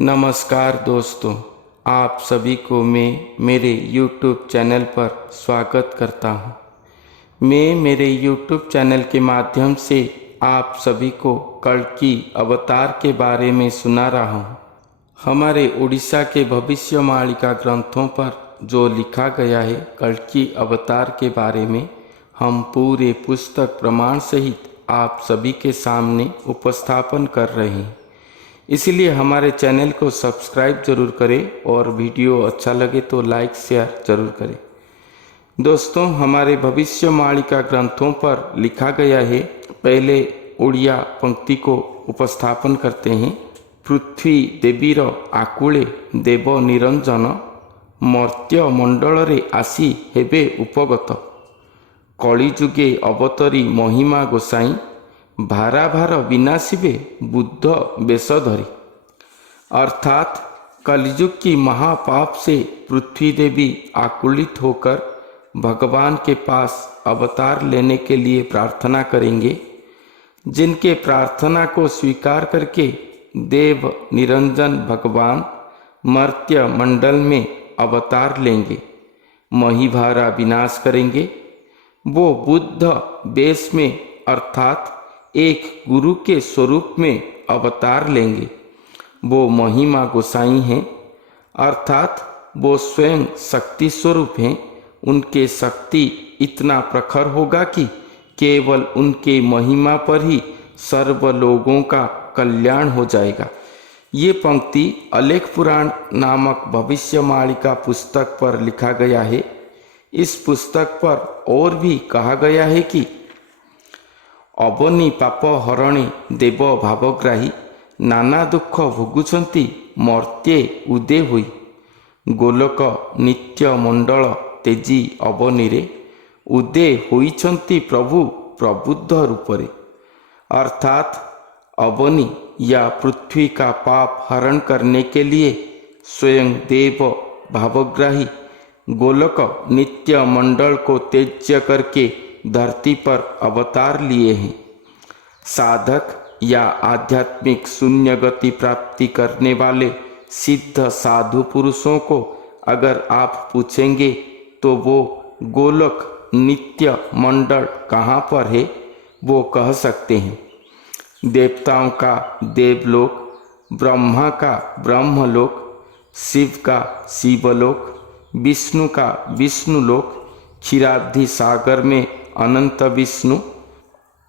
नमस्कार दोस्तों, आप सभी को मैं मेरे YouTube चैनल पर स्वागत करता हूँ। मैं मेरे YouTube चैनल के माध्यम से आप सभी को कल्कि अवतार के बारे में सुना रहा हूँ। हमारे उड़ीसा के भविष्यवाणिका ग्रंथों पर जो लिखा गया है कल्कि अवतार के बारे में हम पूरे पुस्तक प्रमाण सहित आप सभी के सामने उपस्थापन कर रहे हैं। इसलिए हमारे चैनल को सब्सक्राइब जरूर करें और वीडियो अच्छा लगे तो लाइक शेयर जरूर करें। दोस्तों, हमारे भविष्यवाणिका ग्रंथों पर लिखा गया है। पहले ओडिया पंक्ति को उपस्थापन करते हैं। पृथ्वी देवीर आकुले देव निरंजन मर्त्य मंडल आसी हेबे उपगत कलिजुगे अवतरी महिमा गोसाई भाराभार विनाशिबे बुद्ध बेश धरी। अर्थात कलियुग की महापाप से पृथ्वी देवी आकुलित होकर भगवान के पास अवतार लेने के लिए प्रार्थना करेंगे। जिनके प्रार्थना को स्वीकार करके देव निरंजन भगवान मर्त्य मंडल में अवतार लेंगे, महिभारा विनाश करेंगे। वो बुद्ध बेश में अर्थात एक गुरु के स्वरूप में अवतार लेंगे। वो महिमा गोसाई हैं, अर्थात वो स्वयं शक्ति स्वरूप हैं। उनके शक्ति इतना प्रखर होगा कि केवल उनके महिमा पर ही सर्व लोगों का कल्याण हो जाएगा। ये पंक्ति अलेख पुराण नामक भविष्यवाणिका पुस्तक पर लिखा गया है। इस पुस्तक पर और भी कहा गया है कि अबनी पाप हरणी देव भावग्राही नाना दुख भोगुछंती मर्त्ये उदे हुई गोलोक नित्य मंडल तेजी अबनीरे उदे होइछंती प्रभु प्रबुद्ध रूपरे। अर्थात अबनी या पृथ्वी का पाप हरण करने के लिए स्वयं देव भावग्राही गोलोक नित्य मंडल को त्याज्य करके धरती पर अवतार लिए हैं। साधक या आध्यात्मिक शून्य गति प्राप्ति करने वाले सिद्ध साधु पुरुषों को अगर आप पूछेंगे तो वो गोलोक नित्य मंडल कहाँ पर है वो कह सकते हैं। देवताओं का देवलोक, ब्रह्मा का ब्रह्मलोक, शिव का शिवलोक, विष्णु का विष्णुलोक, क्षीराब्धि सागर में अनंत विष्णु,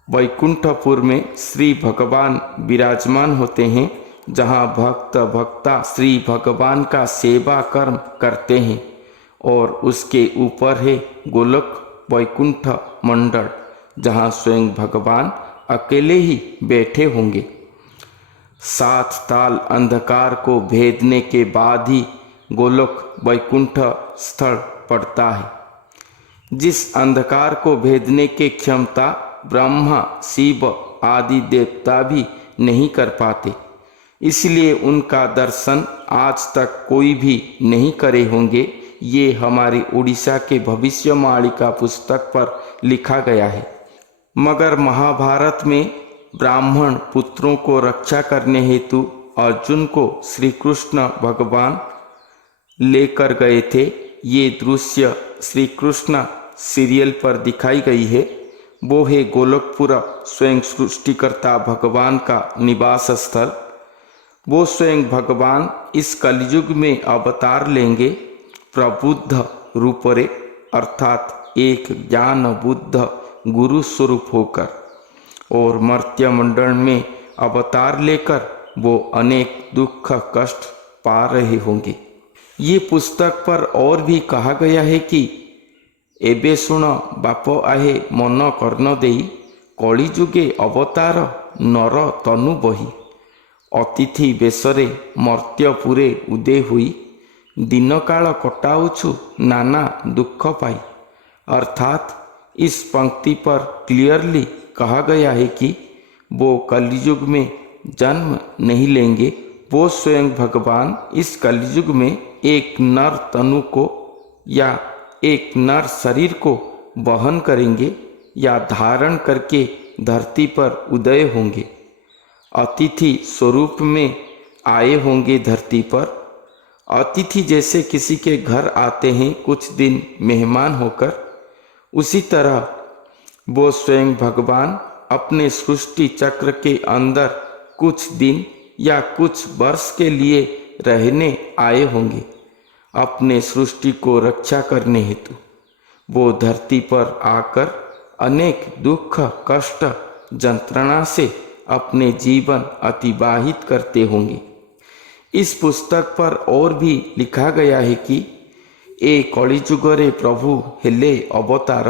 वैकुंठपुर में श्री भगवान विराजमान होते हैं, जहाँ भक्त भक्ता श्री भगवान का सेवा कर्म करते हैं। और उसके ऊपर है गोलोक वैकुंठ मंडल, जहाँ स्वयं भगवान अकेले ही बैठे होंगे। 7 ताल अंधकार को भेदने के बाद ही गोलोक वैकुंठ स्थल पड़ता है। जिस अंधकार को भेदने की क्षमता ब्रह्मा शिव आदि देवता भी नहीं कर पाते, इसलिए उनका दर्शन आज तक कोई भी नहीं करे होंगे। ये हमारे उड़ीसा के भविष्यवाणिका पुस्तक पर लिखा गया है। मगर महाभारत में ब्राह्मण पुत्रों को रक्षा करने हेतु अर्जुन को श्री कृष्ण भगवान लेकर गए थे। ये दृश्य श्री कृष्ण सीरियल पर दिखाई गई है। वो है गोलोकपुर, स्वयं सृष्टिकर्ता भगवान का निवास स्थल। वो स्वयं भगवान इस कलयुग में अवतार लेंगे प्रबुद्ध रूपरे, अर्थात एक ज्ञान बुद्ध गुरु स्वरूप होकर, और मर्त्य मंडल में अवतार लेकर वो अनेक दुख कष्ट पा रहे होंगे। ये पुस्तक पर और भी कहा गया है कि एबे सुन बाप आहे मन कर्ण देई कलिजुगे अवतार नर तनु बही अतिथि बेसरे मर्त्यपुरे उदे हुई दिन काल कटाउछु नाना दुख पाई। अर्थात इस पंक्ति पर क्लियरली कहा गया है कि वो कलयुग में जन्म नहीं लेंगे। वो स्वयं भगवान इस कलयुग में एक नर तनु को या एक नर शरीर को वहन करेंगे या धारण करके धरती पर उदय होंगे। अतिथि स्वरूप में आए होंगे धरती पर। अतिथि जैसे किसी के घर आते हैं कुछ दिन मेहमान होकर, उसी तरह वो स्वयं भगवान अपने सृष्टि चक्र के अंदर कुछ दिन या कुछ वर्ष के लिए रहने आए होंगे। अपने सृष्टि को रक्षा करने हेतु वो धरती पर आकर अनेक दुख कष्ट यंत्रणा से अपने जीवन अतिबाहित करते होंगे। इस पुस्तक पर और भी लिखा गया है कि ए कलिजुगरे प्रभु हेले अवतार,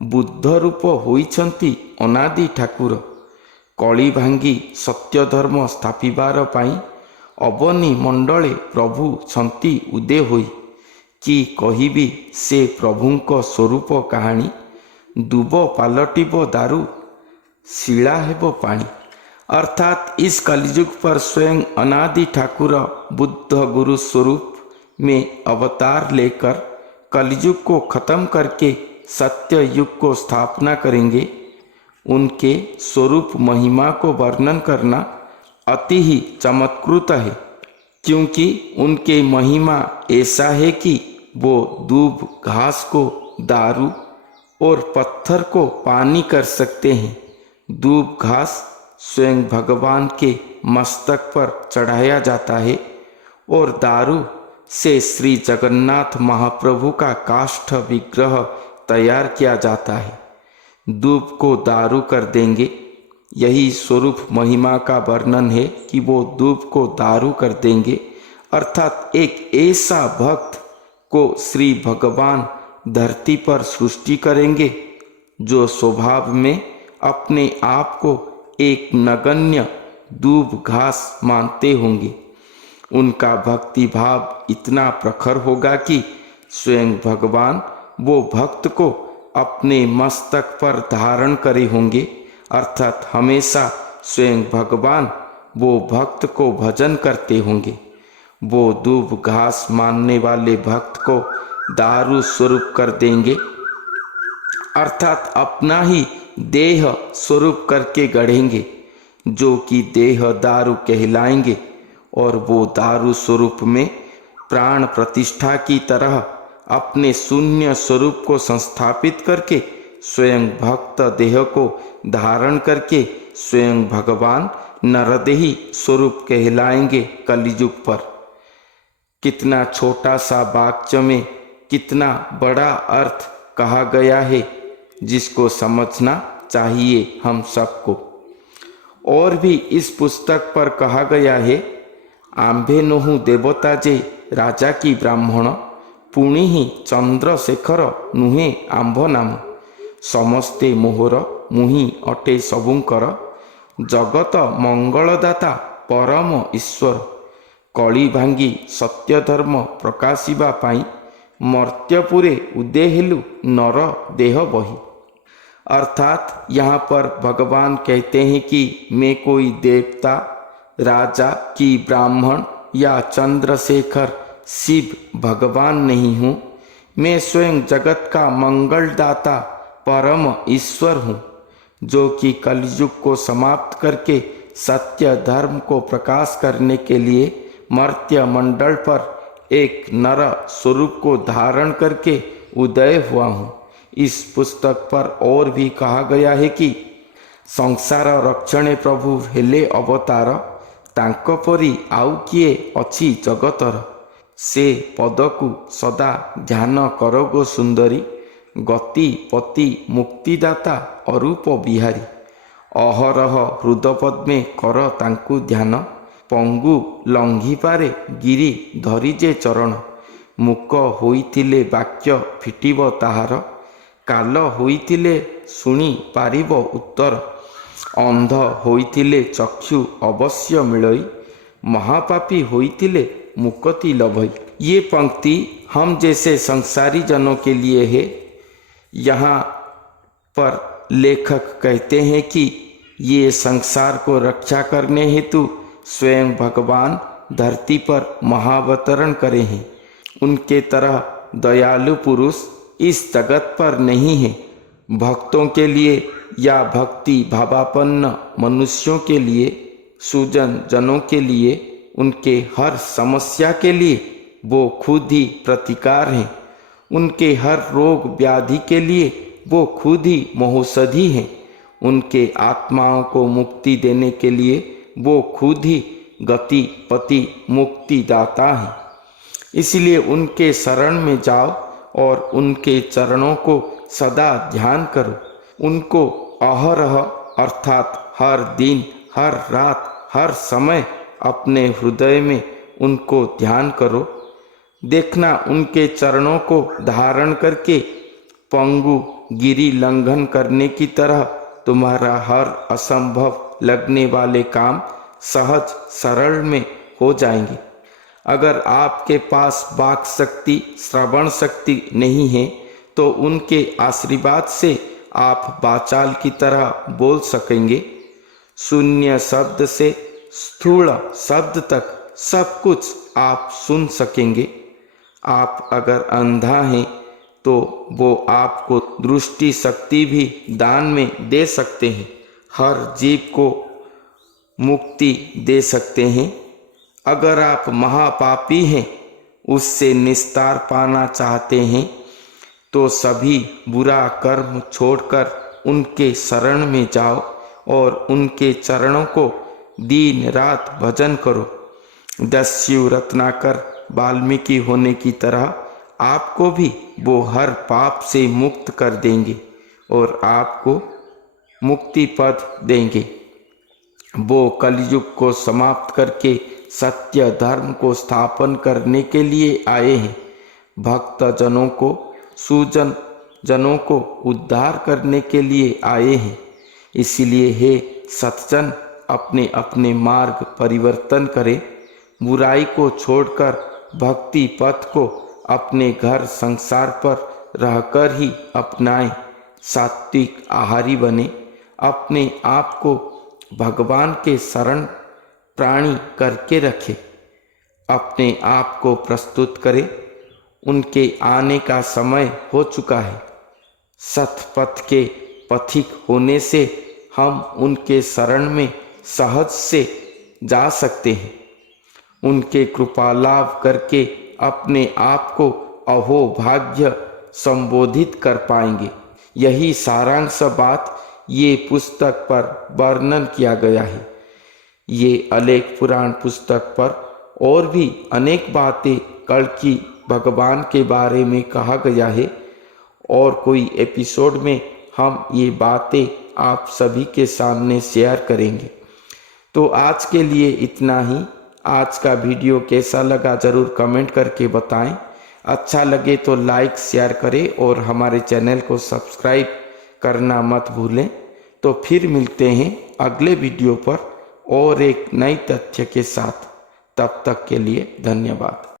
बुद्ध रूप होइछंती अनादि ठाकुर। कली भांगी सत्य धर्म स्थापिबार पाई अवनी मंडले प्रभु छंती उदय होई। कि कहिबी से प्रभुंक स्वरूप कहानी, दुब पालटिब दारू शिला हेब पानी। अर्थात इस कलियुग पर स्वयं अनादि ठाकुर बुद्ध गुरु स्वरूप में अवतार लेकर कलियुग को खत्म करके सत्य युग को स्थापना करेंगे। उनके स्वरूप महिमा को वर्णन करना अति ही चमत्कृत है, क्योंकि उनके महिमा ऐसा है कि वो दूब घास को दारू और पत्थर को पानी कर सकते हैं। दूब घास स्वयं भगवान के मस्तक पर चढ़ाया जाता है और दारू से श्री जगन्नाथ महाप्रभु का काष्ठ विग्रह तैयार किया जाता है। दूब को दारू कर देंगे, यही स्वरूप महिमा का वर्णन है कि वो दूब को दारू कर देंगे। अर्थात एक ऐसा भक्त को श्री भगवान धरती पर सृष्टि करेंगे जो स्वभाव में अपने आप को एक नगण्य दूब घास मानते होंगे। उनका भक्ति भाव इतना प्रखर होगा कि स्वयं भगवान वो भक्त को अपने मस्तक पर धारण करे होंगे। अर्थात हमेशा स्वयं भगवान वो भक्त को भजन करते होंगे। वो दूब घास मानने वाले भक्त को दारू स्वरूप कर देंगे, अर्थात अपना ही देह स्वरूप करके गढ़ेंगे, जो कि देह दारू कहलाएंगे। और वो दारू स्वरूप में प्राण प्रतिष्ठा की तरह अपने शून्य स्वरूप को संस्थापित करके स्वयं भक्त देह को धारण करके स्वयं भगवान नरदेही स्वरूप कहलाएंगे कलियुग पर। कितना छोटा सा वाक्य में कितना बड़ा अर्थ कहा गया है, जिसको समझना चाहिए हम सबको। और भी इस पुस्तक पर कहा गया है, आंभे नोहु देवता जे राजा की ब्राह्मण, पुणी ही चंद्रशेखर नुहे आंभ नाम। समस्ते मोहर मुहि अटे सबुंकर, जगत मंगलदाता परम ईश्वर। कली भांगी सत्य धर्म प्रकाशिबा पाई, मर्त्यपुरे उदय हेलु नर देह बही। अर्थात यहाँ पर भगवान कहते हैं कि मैं कोई देवता, राजा की ब्राह्मण या चंद्रशेखर शिव भगवान नहीं हूँ। मैं स्वयं जगत का मंगलदाता परम ईश्वर हूँ, जो कि कलयुग को समाप्त करके सत्य धर्म को प्रकाश करने के लिए मर्त्य मंडल पर एक नर स्वरूप को धारण करके उदय हुआ हूँ। इस पुस्तक पर और भी कहा गया है कि संसार रक्षणे प्रभु हेले अवतार, तांको परी आउ किए अछि जगतर। से पदकु सदा ध्यान कर गो सुंदरी, गति पति मुक्तिदाता अरूप बिहारी। अहरह हृदपद्मे कर तांकु ध्यान, पंगु लंघी पारे गिरी धरी जे चरण। मुक होइथिले वाक्य फिटिब ताहार, काल होइथिले शुणी पारिब उत्तर। अंध होइथिले चक्षु अवश्य मिलई, महापापी होइथिले मुक्ति लभई। ये पंक्ति हम जैसे संसारी जनों के लिए है। यहाँ पर लेखक कहते हैं कि ये संसार को रक्षा करने हेतु स्वयं भगवान धरती पर महावतरण करे हैं। उनके तरह दयालु पुरुष इस जगत पर नहीं है। भक्तों के लिए या भक्ति भावापन्न मनुष्यों के लिए, सुजन जनों के लिए उनके हर समस्या के लिए वो खुद ही प्रतिकार हैं। उनके हर रोग व्याधि के लिए वो खुद ही महौषधि हैं। उनके आत्माओं को मुक्ति देने के लिए वो खुद ही गति पति मुक्ति दाता हैं। इसलिए उनके शरण में जाओ और उनके चरणों को सदा ध्यान करो। उनको अहरह अर्थात हर दिन हर रात हर समय अपने हृदय में उनको ध्यान करो। देखना उनके चरणों को धारण करके पंगु गिरी लंघन करने की तरह तुम्हारा हर असंभव लगने वाले काम सहज सरल में हो जाएंगे। अगर आपके पास वाक शक्ति श्रवण शक्ति नहीं है तो उनके आशीर्वाद से आप वाचाल की तरह बोल सकेंगे। शून्य शब्द से स्थूल शब्द तक सब कुछ आप सुन सकेंगे। आप अगर अंधा हैं तो वो आपको दृष्टि शक्ति भी दान में दे सकते हैं। हर जीव को मुक्ति दे सकते हैं। अगर आप महापापी हैं, उससे निस्तार पाना चाहते हैं तो सभी बुरा कर्म छोड़कर उनके शरण में जाओ और उनके चरणों को दिन रात भजन करो। दस्यु रत्नाकर वाल्मीकि होने की तरह आपको भी वो हर पाप से मुक्त कर देंगे और आपको मुक्ति पद देंगे। वो कलयुग को समाप्त करके सत्य धर्म को स्थापन करने के लिए आए हैं। भक्त जनों को सुजन जनों को उद्धार करने के लिए आए हैं। इसलिए हे सत्जन अपने अपने मार्ग परिवर्तन करें। बुराई को छोड़कर भक्ति पथ को अपने घर संसार पर रहकर ही अपनाएं। सात्विक आहारी बने। अपने आप को भगवान के शरण प्राणी करके रखें। अपने आप को प्रस्तुत करें। उनके आने का समय हो चुका है। सतपथ के पथिक होने से हम उनके शरण में सहज से जा सकते हैं। उनके कृपा लाभ करके अपने आप को अहोभाग्य संबोधित कर पाएंगे। यही सारांश बात ये पुस्तक पर वर्णन किया गया है। ये अलेख पुराण पुस्तक पर और भी अनेक बातें कल्कि भगवान के बारे में कहा गया है और कोई एपिसोड में हम ये बातें आप सभी के सामने शेयर करेंगे। तो आज के लिए इतना ही। आज का वीडियो कैसा लगा ज़रूर कमेंट करके बताएं। अच्छा लगे तो लाइक शेयर करें और हमारे चैनल को सब्सक्राइब करना मत भूलें। तो फिर मिलते हैं अगले वीडियो पर और एक नई तथ्य के साथ। तब तक के लिए धन्यवाद।